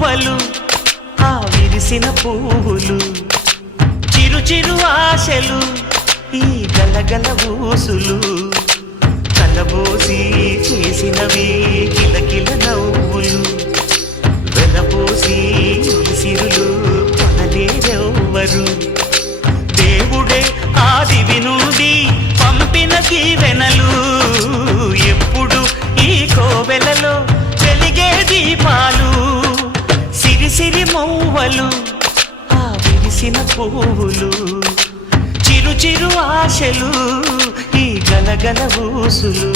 మూవలు ఆ విరిసిన పువ్వులు చిరు చిరు ఆశలు ఈ గలగల ఊసులు కలబోసి చేసినవి కిలకిల నవ్వులు వెలబోసి సిరులు కొనలేరెవ్వరు దేవుడే ఆదివి నుండి పంపిన దీవెనలు ఎప్పుడు ఈ కోవెలలో వెలిగే దీపాలు సిరి సిరి మౌవలు ఆ విరిసిన పువ్వులు చిరు చిరు ఆశలు ఈ గలగల ఊసులు